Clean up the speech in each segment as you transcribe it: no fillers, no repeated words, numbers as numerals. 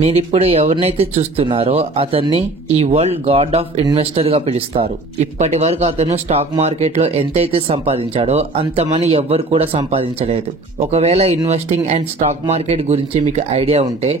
మీరిప్పుడు ఎవరినైతే చూస్తున్నారో అతన్ని ఈ వరల్డ్ గాడ్ ఆఫ్ ఇన్వెస్టర్ గా పిలుస్తారు. ఇప్పటి వరకు అతను స్టాక్ మార్కెట్ లో ఎంతైతే సంపాదించాడో అంత మనీ ఎవ్వరు కూడా సంపాదించలేదు. ఒకవేళ ఇన్వెస్టింగ్ అండ్ స్టాక్ మార్కెట్ గురించి మీకు ఐడియా ఉంటే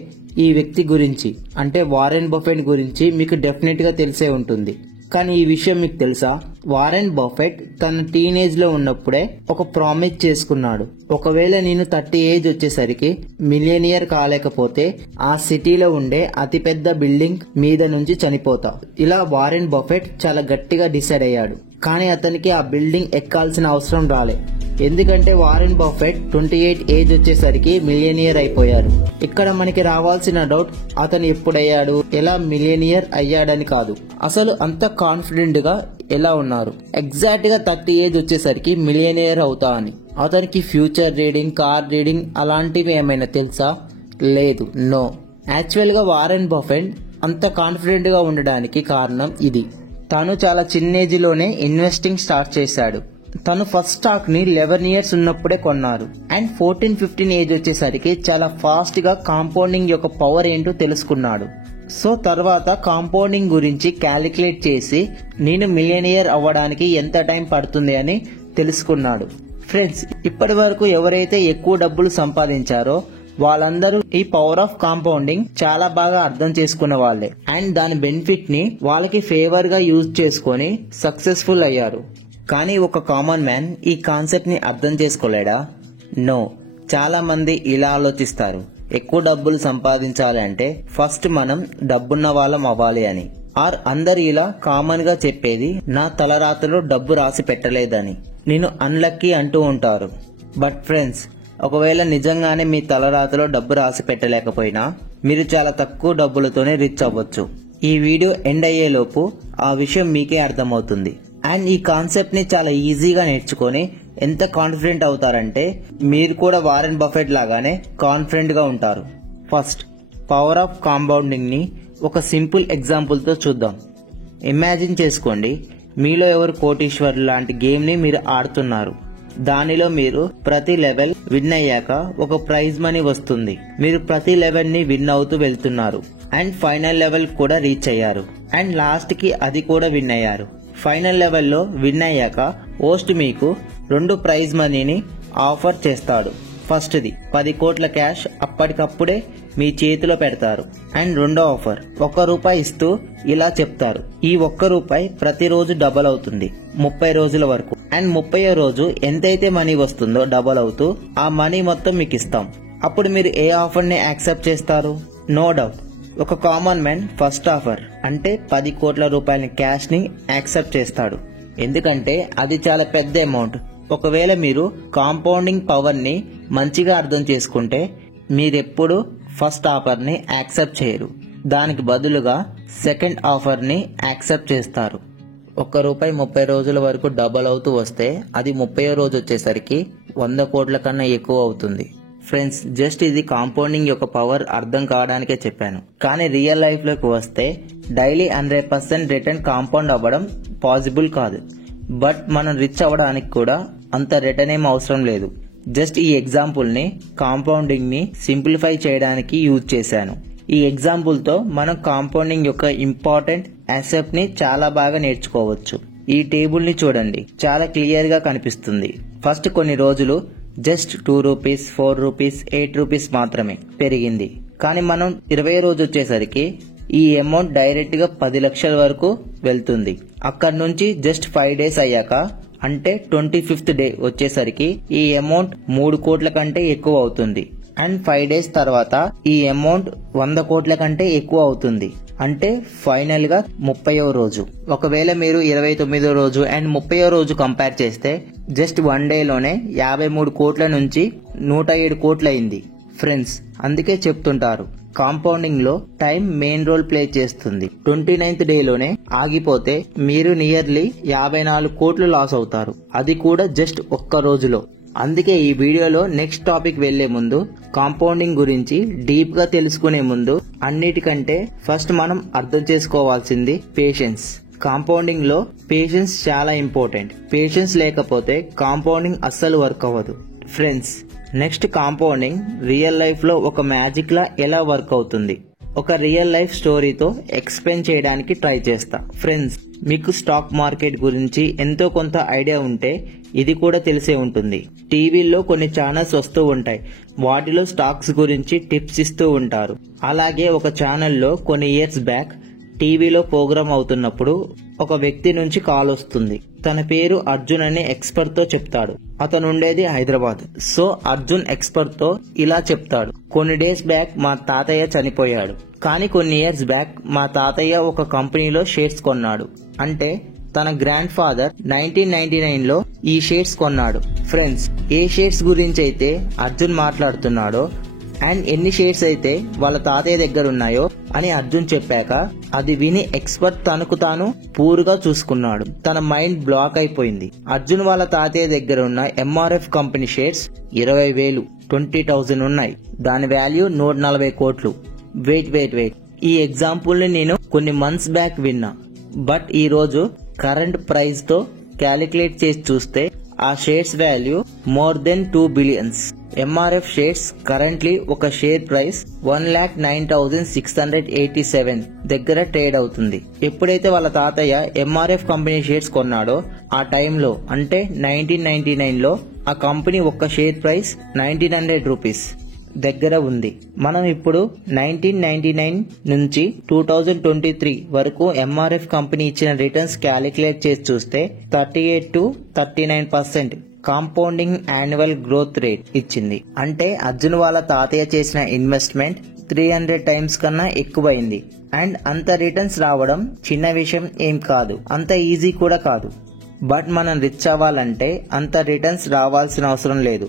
ఈ వ్యక్తి గురించి అంటే వారెన్ బఫెట్ గురించి మీకు డెఫినెట్ గా తెలిసే ఉంటుంది. కానీ ఈ విషయం మీకు తెలుసా? వారెన్ బఫెట్ తన టీనేజ్ లో ఉన్నప్పుడే ఒక ప్రామిస్ చేసుకున్నాడు. ఒకవేళ నేను 30 ఏజ్ వచ్చేసరికి మిలియనియర్ కాలేకపోతే ఆ సిటీలో ఉండే అతిపెద్ద బిల్డింగ్ మీద నుంచి చనిపోతా. ఇలా వారెన్ బఫెట్ చాలా గట్టిగా డిసైడ్ అయ్యాడు. కానీ అతనికి ఆ బిల్డింగ్ ఎక్కాల్సిన అవసరం రాలే. ఎందుకంటే వారెన్ బఫెట్ 28 ఏజ్ వచ్చేసరికి మిలియనియర్ అయిపోయాడు. ఇక్కడ మనకి రావాల్సిన డౌట్ అతను ఎప్పుడయ్యాడు, ఎలా మిలియనియర్ అయ్యాడని కాదు, అసలు అంత కాన్ఫిడెంట్ గా ఎలా ఉన్నారు. ఎగ్జాక్ట్ గా 30 ఏజ్ వచ్చేసరికి మిలియనియర్ అవుతా అని. అతనికి ఫ్యూచర్ రీడింగ్, కార్ రీడింగ్ అలాంటివి ఏమైనా తెలుసా? లేదు, నో. యాక్చువల్ గా వారెన్ బఫెట్ అంత కాన్ఫిడెంట్ గా ఉండడానికి కారణం ఇది. తను చాలా చిన్న ఏజ్ లోనే ఇన్వెస్టింగ్ స్టార్ట్ చేశాడు. తను ఫస్ట్ స్టాక్ ని 11 ఇయర్స్ ఉన్నప్పుడే కొన్నారు. అండ్ 14-15 ఏజ్ వచ్చేసరికి చాలా ఫాస్ట్ గా కాంపౌండింగ్ యొక్క పవర్ ఏంటో తెలుసుకున్నాడు. సో తర్వాత కాంపౌండింగ్ గురించి క్యాలిక్యులేట్ చేసి నేను మిలియనియర్ అవ్వడానికి ఎంత టైం పడుతుంది అని తెలుసుకున్నాడు. ఫ్రెండ్స్, ఇప్పటి వరకు ఎవరైతే ఎక్కువ డబ్బులు సంపాదించారో వాళ్ళందరూ ఈ పవర్ ఆఫ్ కాంపౌండింగ్ చాలా బాగా అర్థం చేసుకున్న వాళ్ళే. అండ్ దాని బెనిఫిట్ ని వాళ్ళకి ఫేవర్ గా యూజ్ చేసుకొని సక్సెస్ఫుల్ అయ్యారు. కానీ ఒక కామన్ మ్యాన్ ఈ కాన్సెప్ట్ ని అర్థం చేసుకోలేడా? నో. చాలా మంది ఇలా ఆలోచిస్తారు, ఎక్కువ డబ్బులు సంపాదించాలి అంటే ఫస్ట్ మనం డబ్బున్న వాళ్ళం అవ్వాలి అని. ఆర్ అందరు ఇలా కామన్ గా చెప్పేది నా తలరాతలో డబ్బు రాసి పెట్టలేదని, నేను అన్లక్కీ అంటూ ఉంటారు. బట్ ఫ్రెండ్స్, ఒకవేళ నిజంగానే మీ తలరాతలో డబ్బు రాసి పెట్టలేకపోయినా మీరు చాలా తక్కువ డబ్బులతోనే రిచ్ అవ్వచ్చు. ఈ వీడియో ఎండ్ అయ్యేలోపు ఆ విషయం మీకే అర్థమవుతుంది. అండ్ ఈ కాన్సెప్ట్ ని చాలా ఈజీగా నేర్చుకొని ఎంత కాన్ఫిడెంట్ అవుతారంటే మీరు కూడా వారెన్ బఫెట్ లాగానే కాన్ఫిడెంట్ గా ఉంటారు. ఫస్ట్, పవర్ ఆఫ్ కాంపౌండింగ్ ని ఒక సింపుల్ ఎగ్జాంపుల్ తో చూద్దాం. ఇమాజిన్ చేసుకోండి, మీలో ఎవరు కోటీశ్వర్ లాంటి గేమ్ ని మీరు ఆడుతున్నారు. దానిలో మీరు ప్రతి లెవెల్ విన్ అయ్యాక ఒక ప్రైజ్ మనీ వస్తుంది. మీరు ప్రతి లెవెల్ ని విన్ అవుతూ వెళ్తున్నారు. అండ్ ఫైనల్ లెవెల్ కూడా రీచ్ అయ్యారు. అండ్ లాస్ట్ కి అది కూడా విన్ అయ్యారు. ఫైనల్ లెవెల్లో విన్ అయ్యాక హోస్ట్ మీకు 2 ప్రైజ్ మనీని ఆఫర్ చేస్తాడు. ఫస్ట్ది 10 కోట్ల క్యాష్ అప్పటికప్పుడే మీ చేతిలో పెడతారు. అండ్ రెండో ఆఫర్ ₹1 ఇస్తూ ఇలా చెప్తారు, ఈ ₹1 ప్రతిరోజు డబల్ అవుతుంది 30 రోజుల వరకు. అండ్ 30వ రోజు ఎంతైతే మనీ వస్తుందో డబల్ అవుతూ ఆ మనీ మొత్తం మీకు ఇస్తాం. అప్పుడు మీరు ఏ ఆఫర్ ని యాక్సెప్ట్ చేస్తారు? నో డౌట్, ఒక కామన్ మ్యాన్ ఫస్ట్ ఆఫర్ అంటే 10 కోట్ల రూపాయల క్యాష్ ని యాక్సెప్ట్ చేస్తాడు. ఎందుకంటే అది చాలా పెద్ద అమౌంట్. ఒకవేళ మీరు కాంపౌండింగ్ పవర్ ని మంచిగా అర్థం చేసుకుంటే మీరెప్పుడు ఫస్ట్ ఆఫర్ ని యాక్సెప్ట్ చేయరు. దానికి బదులుగా సెకండ్ ఆఫర్ ని యాక్సెప్ట్ చేస్తారు. ₹1 30 రోజుల వరకు డబల్ అవుతూ వస్తే అది 30వ రోజు వచ్చేసరికి 100 కోట్ల కన్నా ఎక్కువ అవుతుంది. ఫ్రెండ్స్, జస్ట్ ఇది కాంపౌండింగ్ యొక్క పవర్ అర్థం కావడానికే చెప్పాను. కానీ రియల్ లైఫ్ లోకి వస్తే డైలీ 100% రిటర్న్ కాంపౌండ్ అవ్వడం పాసిబుల్ కాదు. బట్ మనం రిచ్ అవ్వడానికి కూడా అంత రిటర్న్ ఏం అవసరం లేదు. జస్ట్ ఈ ఎగ్జాంపుల్ ని కాంపౌండింగ్ ని సింప్లిఫై చేయడానికి యూజ్ చేశాను. ఈ ఎగ్జాంపుల్ తో మనం కాంపౌండింగ్ యొక్క ఇంపార్టెంట్ కాన్సెప్ట్ ని చాలా బాగా నేర్చుకోవచ్చు. ఈ టేబుల్ ని చూడండి, చాలా క్లియర్ గా కనిపిస్తుంది. ఫస్ట్ కొన్ని రోజులు జస్ట్ ₹2, ₹4, ₹8 మాత్రమే పెరిగింది. కానీ మనం 20వ రోజు వచ్చేసరికి ఈ అమౌంట్ డైరెక్ట్ గా 10 లక్షల వరకు వెళ్తుంది. అక్కడ నుంచి జస్ట్ 5 డేస్ అయ్యాక అంటే 25th డే వచ్చేసరికి ఈ అమౌంట్ 3 కోట్ల కంటే ఎక్కువ అవుతుంది. అండ్ 5 డేస్ తర్వాత ఈ అమౌంట్ 100 కోట్ల కంటే ఎక్కువ అవుతుంది. అంటే ఫైనల్ గా 30వ రోజు. ఒకవేళ మీరు 29వ రోజు అండ్ 30వ రోజు కంపేర్ చేస్తే జస్ట్ 1 డేలోనే 53 కోట్ల నుంచి 107 కోట్లు అయింది. ఫ్రెండ్స్, అందుకే చెప్తుంటారు కాంపౌండింగ్ లో టైం మెయిన్ రోల్ ప్లే చేస్తుంది. 29th డేలోనే ఆగిపోతే మీరు నియర్లీ 54 కోట్లు లాస్ అవుతారు. అది కూడా జస్ట్ ఒక్క రోజులో. అందుకే ఈ వీడియోలో నెక్స్ట్ టాపిక్ వెళ్లే ముందు కాంపౌండింగ్ గురించి డీప్ గా తెలుసుకునే ముందు అన్నిటికంటే ఫస్ట్ మనం అర్థం చేసుకోవాల్సింది పేషెన్స్. కాంపౌండింగ్ లో పేషెన్స్ చాలా ఇంపార్టెంట్. పేషెన్స్ లేకపోతే కాంపౌండింగ్ అస్సలు వర్క్ అవ్వదు. Friends, next compounding real life లో ఒక మ్యాజిక్ లా ఎలా వర్క్ అవుతుంది. ఒక రియల్ లైఫ్ స్టోరీతో ఎక్స్ప్లెయిన్ చేయడానికి ట్రై చేస్తా. ఫ్రెండ్స్, మీకు స్టాక్ మార్కెట్ గురించి ఎంతో కొంత ఐడియా ఉంటే ఇది కూడా తెలిసే ఉంటుంది. టీవీల్లో కొన్ని ఛానల్స్ వస్తూ ఉంటాయి. వాటిలో స్టాక్స్ గురించి టిప్స్ ఇస్తూ ఉంటారు. అలాగే ఒక ఛానల్లో కొన్ని ఇయర్స్ బ్యాక్ టీవీలో ప్రోగ్రామ్ అవుతున్నప్పుడు ఒక వ్యక్తి నుంచి కాల్ వస్తుంది. తన పేరు అర్జున్ అనే ఎక్స్పర్ట్ తో చెప్తాడు. అతను ఉండేది హైదరాబాద్. సో అర్జున్ ఎక్స్పర్ట్ తో ఇలా చెప్తాడు, కొన్ని డేస్ బ్యాక్ మా తాతయ్య చనిపోయాడు, కానీ కొన్ని ఇయర్స్ బ్యాక్ మా తాతయ్య ఒక కంపెనీలో షేర్స్ కొన్నాడు. అంటే తన గ్రాండ్ ఫాదర్ 1999 లో ఈ షేర్స్ కొన్నాడు. ఫ్రెండ్స్, ఏ షేర్స్ గురించి అయితే అర్జున్ మాట్లాడుతున్నాడో అండ్ ఎన్ని షేర్స్ అయితే వాళ్ళ తాతయ్య దగ్గర ఉన్నాయో అని అర్జున్ చెప్పాక అది విని ఎక్స్పర్ట్ తనకు తాను పూర్గా చూసుకున్నాడు. తన మైండ్ బ్లాక్ అయిపోయింది. అర్జున్ వాళ్ళ తాతయ్య దగ్గర ఉన్న ఎంఆర్ఎఫ్ కంపెనీ షేర్స్ 20,000 20,000 ఉన్నాయి. దాని వాల్యూ 140 కోట్లు. వెయిట్ ఈ ఎగ్జాంపుల్ ని నేను కొన్ని మంత్స్ బ్యాక్ విన్నా. బట్ ఈ రోజు కరెంట్ ప్రైస్ తో క్యాలిక్యులేట్ చేసి చూస్తే ఆ shares value more than 2 billions. MRF shares currently ఒక షేర్ ప్రైస్ 1,09,687 దగ్గర ట్రేడ్ అవుతుంది. ఎప్పుడైతే వాళ్ళ తాతయ్య ఎంఆర్ఎఫ్ కంపెనీ షేర్స్ కొన్నాడో ఆ టైంలో అంటే 1999 లో ఆ కంపెనీ ఒక్క షేర్ ప్రైస్ 1,900 రూపీస్ దగ్గర ఉంది. మనం ఇప్పుడు 1999 నుంచి 2023 వరకు ఎంఆర్ఎఫ్ కంపెనీ ఇచ్చిన రిటర్న్స్ క్యాలిక్యులేట్ చేసి చూస్తే 38 to 39% compounding annual growth rate ఇచ్చింది. అంటే అర్జున్ వాళ్ళ తాతయ్య చేసిన ఇన్వెస్ట్మెంట్ 300 టైమ్స్ కన్నా ఎక్కువైంది. అండ్ అంత రిటర్న్స్ రావడం చిన్న విషయం ఏం కాదు, అంత ఈజీ కూడా కాదు. బట్ మనం రిచ్ అవ్వాలంటే అంత రిటర్న్స్ రావాల్సిన అవసరం లేదు.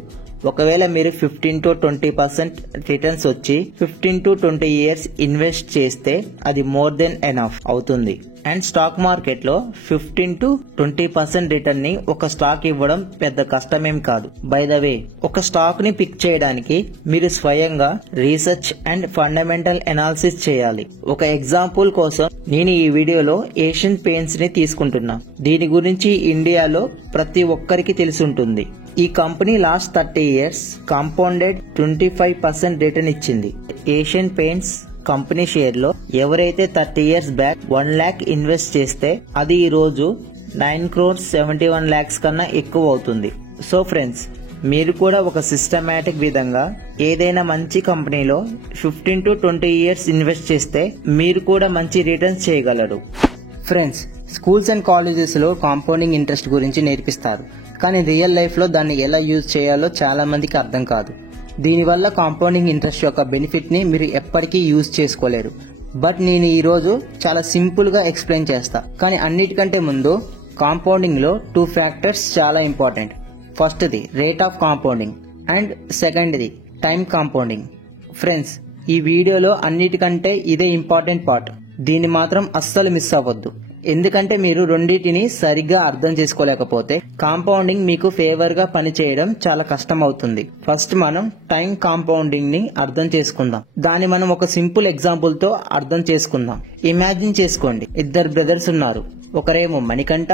ఒకవేళ మీరు 15 to 20% రిటర్న్స్ వచ్చి 15 to 20 ఇయర్స్ ఇన్వెస్ట్ చేస్తే అది మోర్ దెన్ ఎనఫ్ అవుతుంది. అండ్ స్టాక్ మార్కెట్ లో 15 to 20% రిటర్న్ ని ఒక స్టాక్ ఇవ్వడం పెద్ద కష్టమేం కాదు. బై ద వే, ఒక స్టాక్ ని పిక్ చేయడానికి మీరు స్వయంగా రీసెర్చ్ అండ్ ఫండమెంటల్ అనాలిసిస్ చేయాలి. ఒక ఎగ్జాంపుల్ కోసం నేను ఈ వీడియోలో ఏషియన్ పెయింట్స్ ని తీసుకుంటున్నా. దీని గురించి ఇండియాలో ప్రతి ఒక్కరికి తెలిసి ఉంటుంది. ఈ company last 30 years compounded 25% return ఇచ్చింది. ఏషియన్ పెయింట్స్ కంపెనీ షేర్ లో ఎవరైతే 30 ఇయర్స్ బ్యాక్ 1 lakh ఇన్వెస్ట్ చేస్తే అది ఈ రోజు 9,71 lakhs కన్నా ఎక్కువ అవుతుంది. సో ఫ్రెండ్స్, మీరు కూడా ఒక సిస్టమేటిక్ విధంగా ఏదైనా మంచి కంపెనీలో 15 to 20 ఇయర్స్ ఇన్వెస్ట్ చేస్తే మీరు కూడా మంచి రిటర్న్స్ చేయగలరు. ఫ్రెండ్స్, స్కూల్స్ అండ్ కాలేజెస్ లో కాంపౌండింగ్ ఇంట్రెస్ట్ గురించి నేర్పిస్తారు. కానీ రియల్ లైఫ్ లో దాన్ని ఎలా యూజ్ చేయాలో చాలా మందికి అర్థం కాదు. దీనివల్ల కాంపౌండింగ్ ఇంట్రెస్ట్ యొక్క బెనిఫిట్ ని మీరు ఎప్పటికీ యూజ్ చేసుకోలేరు. బట్ నేను ఈ రోజు చాలా సింపుల్ గా ఎక్స్ప్లెయిన్ చేస్తా. కానీ అన్నిటికంటే ముందు కాంపౌండింగ్ లో 2 ఫ్యాక్టర్స్ చాలా important. First the rate of compounding and second the time compounding. Friends, ఈ వీడియోలో అన్నిటికంటే ఇదే ఇంపార్టెంట్ పార్ట్. దీన్ని మాత్రం అస్సలు మిస్ అవ్వద్దు. ఎందుకంటే మీరు రెండింటిని సరిగ్గా అర్థం చేసుకోలేకపోతే కాంపౌండింగ్ మీకు ఫేవర్ గా పనిచేయడం చాలా కష్టం అవుతుంది. ఫస్ట్ మనం టైం కాంపౌండింగ్ ని అర్థం చేసుకుందాం. దాన్ని మనం ఒక సింపుల్ ఎగ్జాంపుల్ తో అర్థం చేసుకుందాం. ఇమాజిన్ చేసుకోండి, 2 బ్రదర్స్ ఉన్నారు. ఒకరేమో మణికంఠ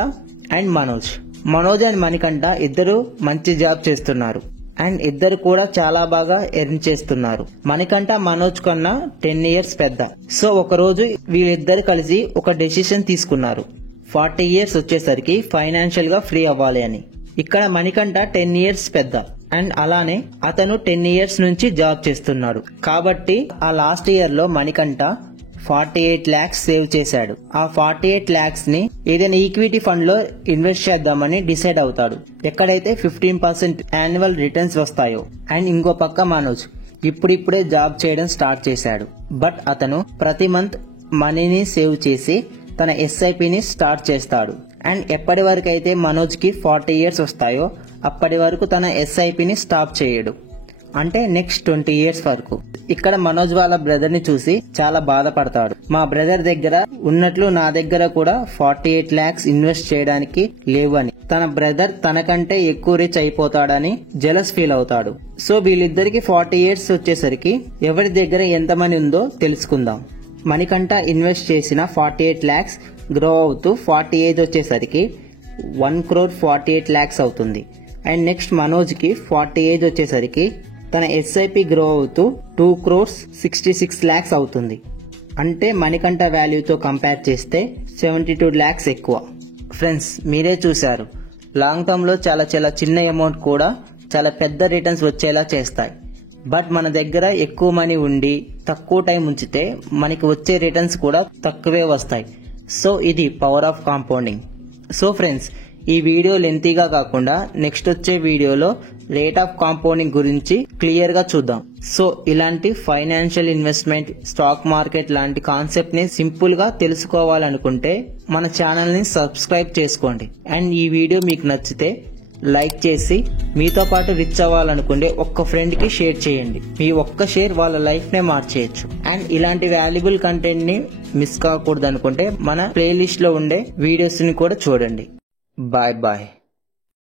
అండ్ మనోజ్. మనోజ్ అండ్ మణికంఠ ఇద్దరు మంచి జాబ్ చేస్తున్నారు అండ్ ఇద్దరు కూడా చాలా బాగా ఎర్న్ చేస్తున్నారు. మణికంఠ మనోజ్ కన్నా 10 ఇయర్స్ పెద్ద. సో ఒక రోజు వీళ్ళిద్దరు కలిసి ఒక డెసిషన్ తీసుకున్నారు. 40 ఇయర్స్ వచ్చేసరికి ఫైనాన్షియల్ గా ఫ్రీ అవ్వాలి అని. ఇక్కడ మణికంఠ 10 ఇయర్స్ పెద్ద అండ్ అలానే అతను 10 ఇయర్స్ నుంచి జాబ్ చేస్తున్నాడు. కాబట్టి ఆ లాస్ట్ ఇయర్ లో మణికంఠ 48 lakhs సేవ్ చేశాడు. ఆ 48 lakhs ని ఏదైనా ఈక్విటీ ఫండ్ లో ఇన్వెస్ట్ చేద్దామని డిసైడ్ అవుతాడు, ఎక్కడైతే 15% యాన్యువల్ రిటర్న్స్ వస్తాయో. అండ్ ఇంకో పక్క మనోజ్ ఇప్పుడిప్పుడే జాబ్ చేయడం స్టార్ట్ చేశాడు. బట్ అతను ప్రతి మంత్ మనీని సేవ్ చేసి తన ఎస్ఐపిని స్టార్ట్ చేస్తాడు. అండ్ ఎప్పటి వరకు అయితే మనోజ్ కి 40 ఇయర్స్ వస్తాయో అప్పటి వరకు తన ఎస్ఐపిని స్టాప్ చేయడు. అంటే నెక్స్ట్ 20 ఇయర్స్ వరకు. ఇక్కడ మనోజ్ వాళ్ళ బ్రదర్ ని చూసి చాలా బాధపడతాడు. మా బ్రదర్ దగ్గర ఉన్నట్లు నా దగ్గర కూడా 48 lakhs ఇన్వెస్ట్ చేయడానికి లేవు అని. తన బ్రదర్ తనకంటే ఎక్కువ రిచ్ అయిపోతాడని జెలస్ ఫీల్ అవుతాడు. సో వీళ్ళిద్దరికి 40 ఇయర్స్ వచ్చేసరికి ఎవరి దగ్గర ఎంత మనీ ఉందో తెలుసుకుందాం. మణికంఠ ఇన్వెస్ట్ చేసిన 48 lakhs గ్రో అవుతూ 48 వచ్చేసరికి 1,48 lakhs అవుతుంది. అండ్ నెక్స్ట్ మనోజ్ కి 48 వచ్చేసరికి తన ఎస్ఐపి గ్రో అవుతూ 2,66 lakhs అవుతుంది. అంటే మణికంఠ వాల్యూతో కంపేర్ చేస్తే 72 lakhs ఎక్కువ. ఫ్రెండ్స్, మీరే చూశారు, లాంగ్ టర్మ్లో చాలా చిన్న అమౌంట్ కూడా చాలా పెద్ద రిటర్న్స్ వచ్చేలా చేస్తాయి. బట్ మన దగ్గర ఎక్కువ మనీ ఉండి తక్కువ టైం ఉంచితే మనకి వచ్చే రిటర్న్స్ కూడా తక్కువే వస్తాయి. సో ఇది power of compounding. So friends, ఈ వీడియో లెంతీగా కాకుండా నెక్స్ట్ వచ్చే వీడియోలో రేట్ ఆఫ్ కాంపౌండింగ్ గురించి క్లియర్ గా చూద్దాం. సో ఇలాంటి ఫైనాన్షియల్ ఇన్వెస్ట్మెంట్, స్టాక్ మార్కెట్ లాంటి కాన్సెప్ట్ ని సింపుల్ గా తెలుసుకోవాలనుకుంటే మన ఛానల్ ని సబ్స్క్రైబ్ చేసుకోండి. అండ్ ఈ వీడియో మీకు నచ్చితే లైక్ చేసి మీతో పాటు రిచ్ అవ్వాలనుకుంటే ఒక్క ఫ్రెండ్ కి షేర్ చేయండి. మీ ఒక్క షేర్ వాళ్ళ లైఫ్ నే మార్చేయచ్చు. అండ్ ఇలాంటి వాల్యుబుల్ కంటెంట్ ని మిస్ కాకూడదు అనుకుంటే మన ప్లేలిస్ట్ లో ఉండే వీడియోస్ ని కూడా చూడండి. Bye bye.